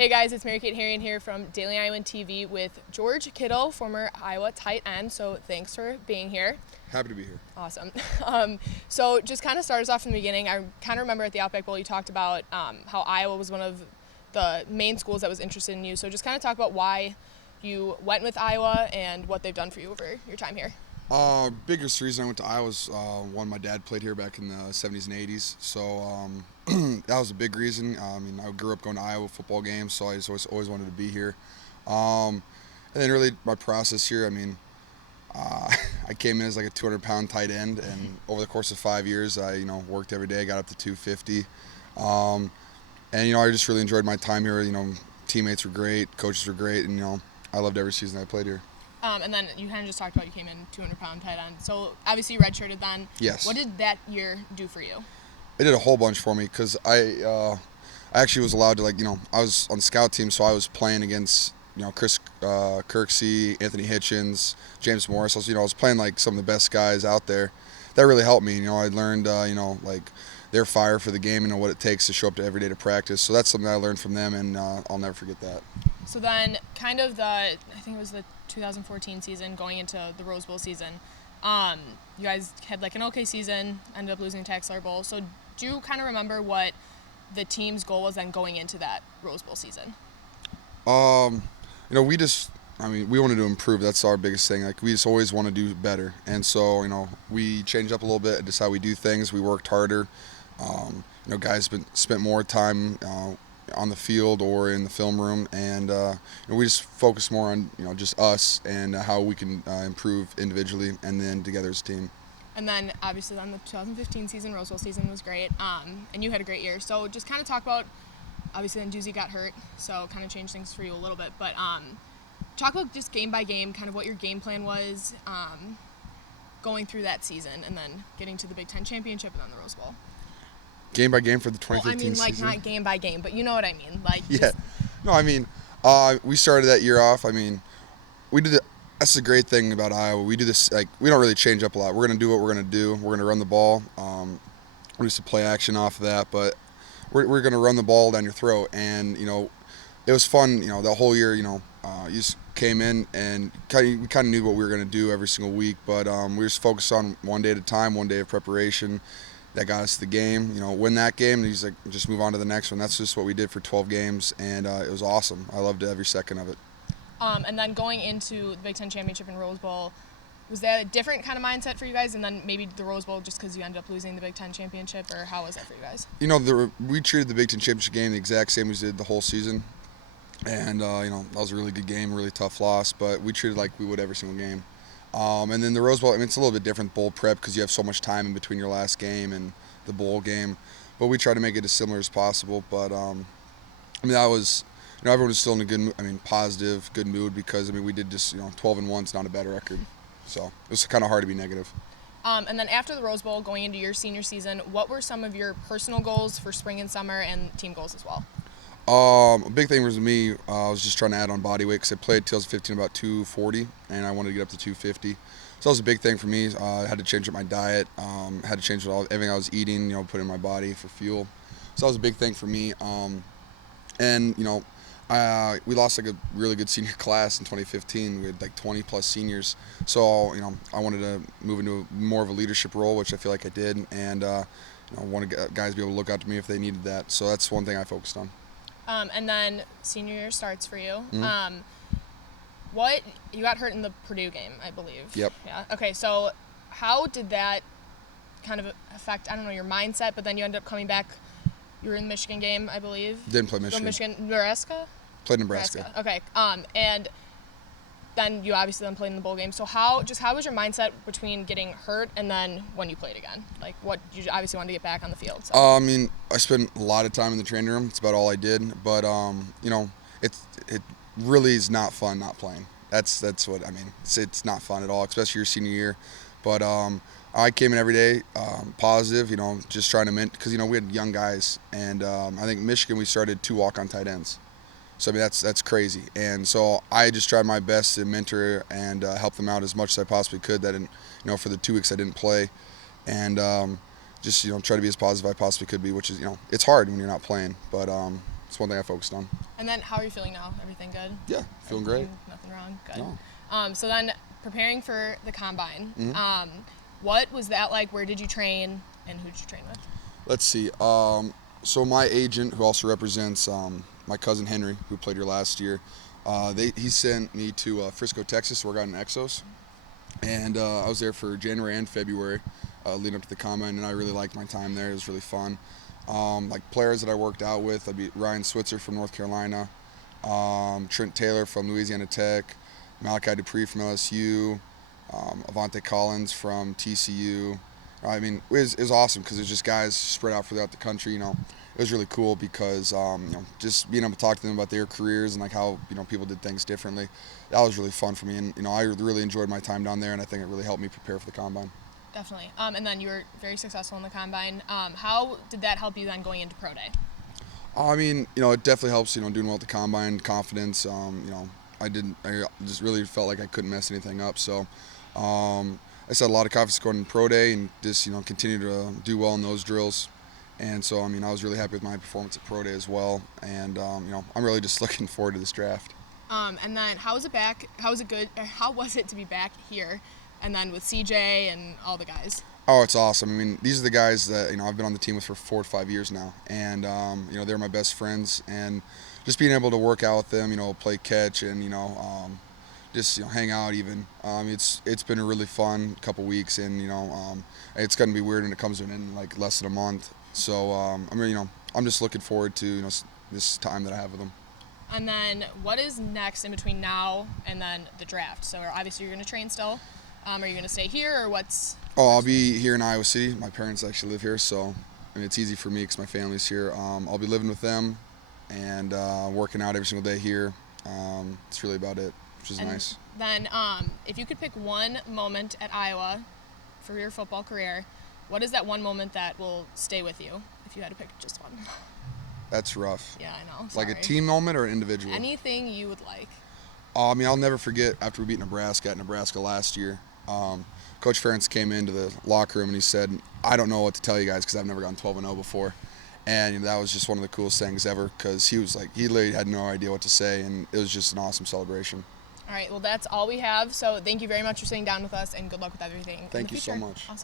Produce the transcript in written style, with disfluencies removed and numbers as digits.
Hey guys, it's Mary Kate Herion here from Daily Iowan TV with George Kittle, former Iowa tight end. So thanks for being here. Happy to be here. Awesome. So just kind of start us off from the beginning. I kind of remember at the Outback Bowl you talked about how Iowa was one of the main schools that was interested in you. So just kind of talk about why you went with Iowa and what they've done for you over your time here. Biggest reason I went to Iowa was one, my dad played here back in the 70s and 80s, so that was a big reason. I grew up going to Iowa football games, so I just always wanted to be here. And then really my process here, I came in as like a 200-pound tight end, and over the course of 5 years, I worked every day, got up to 250. And I just really enjoyed my time here. Teammates were great, coaches were great, and I loved every season I played here. And then you kind of just talked about you came in 200-pound tight end. So obviously you redshirted then. Yes. What did that year do for you? It did a whole bunch for me because I actually was allowed to I was on the scout team, so I was playing against Chris Kirksey, Anthony Hitchens, James Morris. I was playing like some of the best guys out there. That really helped me. I learned their fire for the game and what it takes to show up to every day to practice. So that's something that I learned from them, and I'll never forget that. So then kind of I think it was the 2014 season going into the Rose Bowl season, you guys had like an okay season, ended up losing to Taxler Bowl. So do you kind of remember what the team's goal was then going into that Rose Bowl season? We wanted to improve. That's our biggest thing. Like, we just always want to do better. And so, we changed up a little bit just how we do things. We worked harder. Guys spent more time on the field or in the film room, and we just focus more on just us and how we can improve individually and then together as a team. And then obviously then the 2015 season, Rose Bowl season, was great, and you had a great year. So just kind of talk about, obviously then Doozy got hurt, so kind of changed things for you a little bit, but talk about just game by game, kind of what your game plan was going through that season and then getting to the Big Ten Championship and then the Rose Bowl. Game by game for the 2015 season? Not game by game, but you know what I mean. Yeah. No, we started that year off. We did it. That's the great thing about Iowa. We do this, we don't really change up a lot. We're going to do what we're going to do. We're going to run the ball. We do some play action off of that, but we're going to run the ball down your throat. And, it was fun, the whole year, you just came in and we kind of knew what we were going to do every single week, but we just focused on one day at a time, one day of preparation. That got us the game, win that game, and just move on to the next one. That's just what we did for 12 games, and it was awesome. I loved every second of it. And then going into the Big Ten Championship and Rose Bowl, was that a different kind of mindset for you guys? And then maybe the Rose Bowl just because you ended up losing the Big Ten Championship, or how was that for you guys? We treated the Big Ten Championship game the exact same as we did the whole season. And, that was a really good game, really tough loss, but we treated it like we would every single game. And then the Rose Bowl, it's a little bit different bowl prep because you have so much time in between your last game and the bowl game. But we try to make it as similar as possible. But, that was, everyone was still in a good, positive, good mood because, we did just, 12-1 is not a bad record. So it was kind of hard to be negative. And then after the Rose Bowl, going into your senior season, what were some of your personal goals for spring and summer and team goals as well? A big thing was me, I was just trying to add on body weight because I played 2015 about 240, and I wanted to get up to 250. So that was a big thing for me. I had to change up my diet, had to change everything I was eating, put in my body for fuel. So that was a big thing for me. We lost a really good senior class in 2015. We had 20-plus seniors. So, I wanted to move into more of a leadership role, which I feel like I did, and I wanted guys to be able to look out to me if they needed that. So that's one thing I focused on. And then senior year starts for you. Mm-hmm. You got hurt in the Purdue game, I believe. Yep. Yeah. Okay. So, how did that kind of affect your mindset? But then you ended up coming back. You were in the Michigan game, I believe. Didn't play Michigan. Nebraska. Played Nebraska. Okay. And then you obviously then played in the bowl game. So how was your mindset between getting hurt and then when you played again? What you obviously wanted to get back on the field. So. I spent a lot of time in the training room. It's about all I did. But it really is not fun not playing. That's what It's not fun at all, especially your senior year. But I came in every day positive. Just trying to because we had young guys, and I think Michigan we started 2 walk-on tight ends. So that's crazy, and so I just tried my best to mentor and help them out as much as I possibly could. For the 2 weeks I didn't play, and just try to be as positive as I possibly could be, which is it's hard when you're not playing, but it's one thing I focused on. And then how are you feeling now? Everything good? Yeah, feeling great. Nothing wrong? Good. No. So then preparing for the combine, Mm-hmm. what was that like? Where did you train and who did you train with? Let's see. So my agent, who also represents my cousin Henry, who played here last year, he sent me to Frisco, Texas, to work out in Exos, and I was there for January and February, leading up to the combine, and I really liked my time there. It was really fun. Like players that I worked out with, I'd be Ryan Switzer from North Carolina, Trent Taylor from Louisiana Tech, Malachi Dupree from LSU, Avante Collins from TCU. I mean, it was awesome because it was just guys spread out throughout the country. It was really cool because just being able to talk to them about their careers and like how people did things differently. That was really fun for me, and I really enjoyed my time down there, and I think it really helped me prepare for the combine. Definitely. And then you were very successful in the combine. How did that help you then going into pro day? I mean, it definitely helps. Doing well at the combine, confidence. I just really felt like I couldn't mess anything up. So, I said a lot of confidence going in pro day and just continue to do well in those drills. And so, I mean, I was really happy with my performance at pro day as well. And I'm really just looking forward to this draft. And then how was it to be back here, and then with CJ and all the guys? Oh, it's awesome. I mean, these are the guys that I've been on the team with for 4 to 5 years now, and they're my best friends. And just being able to work out with them, play catch, and just hang out even. It's been a really fun couple weeks, and it's gonna be weird when it comes to an end in like less than a month. So I'm just looking forward to this time that I have with them. And then what is next in between now and then the draft? So obviously you're going to train still. Are you going to stay here or what's? Oh, I'll be here in Iowa City. My parents actually live here, so it's easy for me because my family's here. I'll be living with them and working out every single day here. It's really about it, which is nice. Then if you could pick one moment at Iowa for your football career, what is that one moment that will stay with you if you had to pick just one? That's rough. Yeah, I know. Sorry. Like a team moment or an individual? Anything you would like. I mean, I'll never forget after we beat Nebraska at Nebraska last year. Coach Ferentz came into the locker room and he said, "I don't know what to tell you guys because I've never gone 12-0 before." And that was just one of the coolest things ever because he literally had no idea what to say, and it was just an awesome celebration. All right, well, that's all we have. So thank you very much for sitting down with us, and good luck with everything. Thank you so much. Awesome.